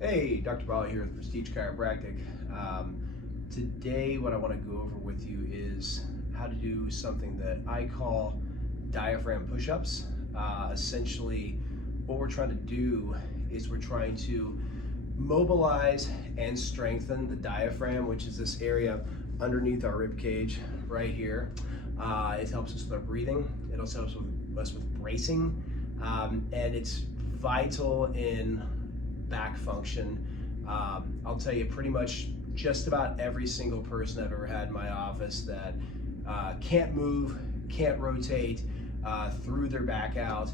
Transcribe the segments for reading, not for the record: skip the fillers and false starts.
Hey, Dr. Pauley here with Prestige Chiropractic. Today what I want to go over with you is how to do something that I call diaphragm push-ups. Essentially, what we're trying to do is we're trying to mobilize and strengthen the diaphragm, which is this area underneath our rib cage right here. It helps us with our breathing. It also helps us with bracing, and it's vital in back function. I'll tell you, pretty much just about every single person I've ever had in my office that can't move, can't rotate, threw their back out,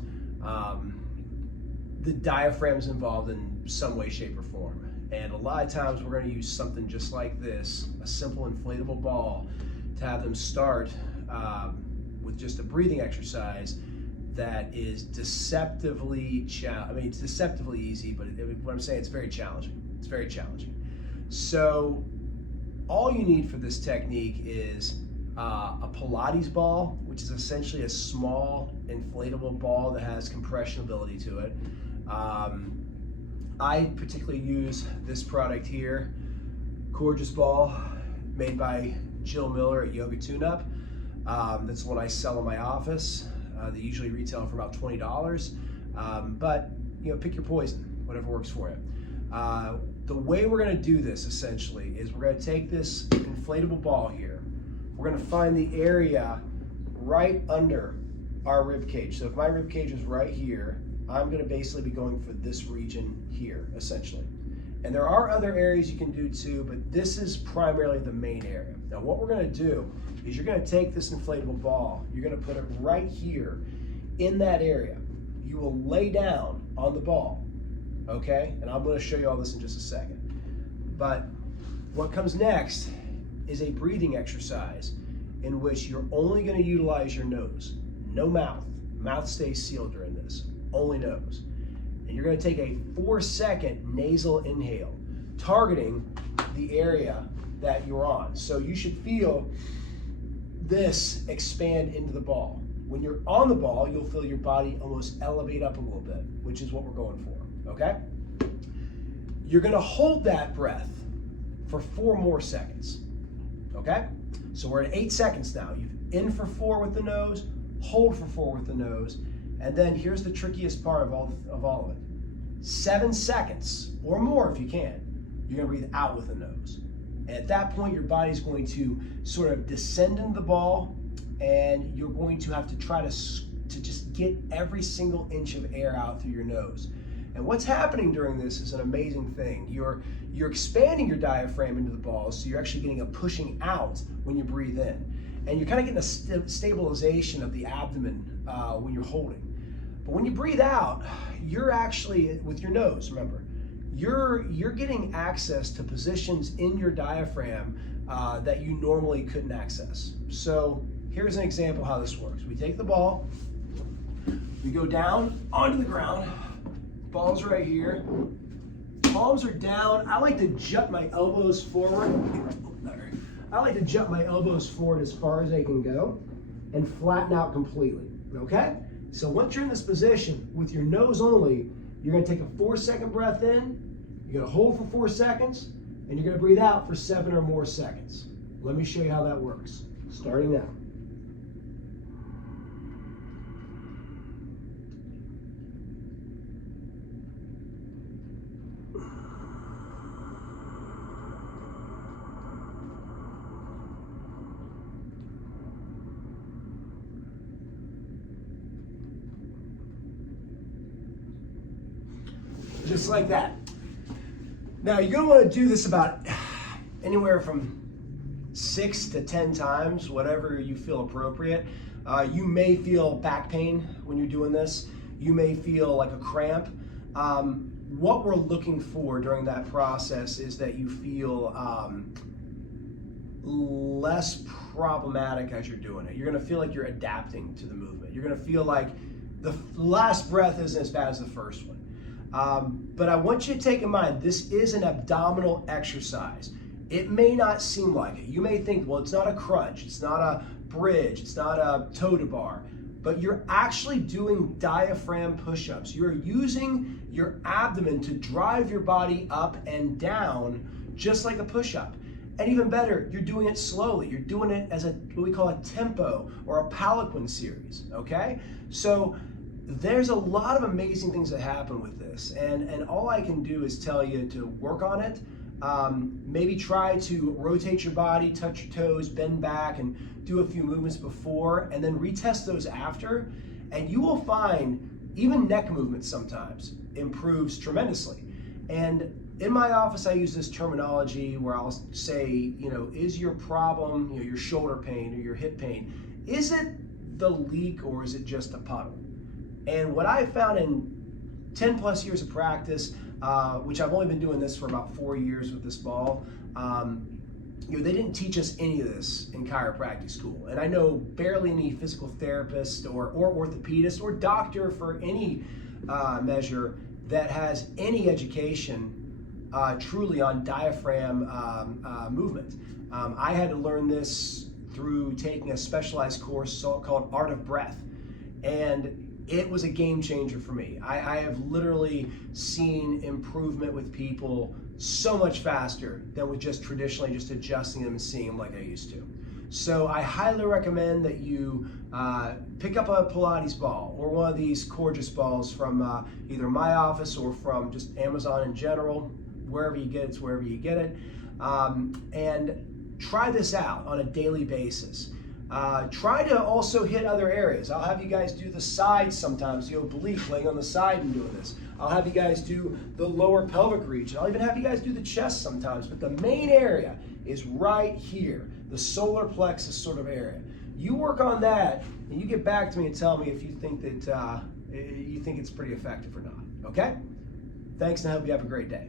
the diaphragm's involved in some way, shape, or form. And a lot of times we're going to use something just like this, a simple inflatable ball, to have them start with just a breathing exercise that is deceptively it's deceptively easy, but what I'm saying, it's very challenging. It's very challenging. So all you need for this technique is a Pilates ball, which is essentially a small inflatable ball that has compression ability to it. I particularly use this product here, gorgeous ball made by Jill Miller at Yoga Tune-Up. That's the one I sell in my office. They usually retail for about $20, but pick your poison, whatever works for you. The way we're going to do this essentially is we're going to take this inflatable ball here. We're going to find the area right under our rib cage. So if my rib cage is right here, I'm going to basically be going for this region here, essentially. And there are other areas you can do too, but this is primarily the main area. Now what we're going to do is you're going to take this inflatable ball, you're going to put it right here in that area. You will lay down on the ball, okay? And I'm going to show you all this in just a second. But what comes next is a breathing exercise in which you're only going to utilize your nose, no mouth. Mouth stays sealed during this, only nose. And you're going to take a 4-second nasal inhale, targeting the area that you're on. So you should feel this expand into the ball. When you're on the ball, you'll feel your body almost elevate up a little bit, which is what we're going for, okay? You're going to hold that breath for 4 more seconds, okay? So we're at 8 seconds now. You've in for 4 with the nose, hold for 4 with the nose, and then here's the trickiest part of all of it. 7 seconds or more if you can, you're going to breathe out with the nose. And at that point, your body's going to sort of descend into the ball, and you're going to have to try to just get every single inch of air out through your nose. And what's happening during this is an amazing thing. You're expanding your diaphragm into the ball, so you're actually getting a pushing out when you breathe in. And you're kind of getting a stabilization of the abdomen when you're holding. But when you breathe out, you're actually, with your nose, remember, you're getting access to positions in your diaphragm that you normally couldn't access. So here's an example how this works. We take the ball, we go down onto the ground, ball's right here, palms are down. I like to jut my elbows forward. I like to jut my elbows forward as far as they can go and flatten out completely, okay? So once you're in this position with your nose only, you're gonna take a 4-second breath in, you're gonna hold for 4 seconds, and you're gonna breathe out for 7 or more seconds. Let me show you how that works, starting now. Just like that. Now you're gonna wanna do this about anywhere from 6 to 10 times, whatever you feel appropriate. You may feel back pain when you're doing this. You may feel like a cramp. What we're looking for during that process is that you feel less problematic as you're doing it. You're gonna feel like you're adapting to the movement. You're gonna feel like the last breath isn't as bad as the first one. But I want you to take in mind, this is an abdominal exercise. It may not seem like it. You may think, well, it's not a crunch, it's not a bridge, it's not a toe to bar, but you're actually doing diaphragm push-ups. You're using your abdomen to drive your body up and down just like a push-up. And even better, you're doing it slowly. You're doing it as what we call a tempo or a palanquin series, okay? So there's a lot of amazing things that happen with this, and all I can do is tell you to work on it. Maybe try to rotate your body, touch your toes, bend back, and do a few movements before, and then retest those after, and you will find even neck movements sometimes improves tremendously. And in my office, I use this terminology where I'll say, you know, is your problem, you know, your shoulder pain or your hip pain, is it the leak or is it just a puddle? And what I found in 10 plus years of practice, which I've only been doing this for about 4 years with this ball, you know, they didn't teach us any of this in chiropractic school. And I know barely any physical therapist or orthopedist or doctor for any measure that has any education truly on diaphragm movement. I had to learn this through taking a specialized course called Art of Breath. And it was a game changer for me. I have literally seen improvement with people so much faster than with just traditionally just adjusting them and seeing them like I used to. So I highly recommend that you pick up a Pilates ball or one of these Gorgeous balls from either my office or from just Amazon in general. Wherever you get it, it's wherever you get it. And try this out on a daily basis. Try to also hit other areas. I'll have you guys do the sides sometimes, the oblique, laying on the side and doing this. I'll have you guys do the lower pelvic region. I'll even have you guys do the chest sometimes. But the main area is right here, the solar plexus sort of area. You work on that, and you get back to me and tell me if you think that you think it's pretty effective or not. Okay? Thanks, and I hope you have a great day.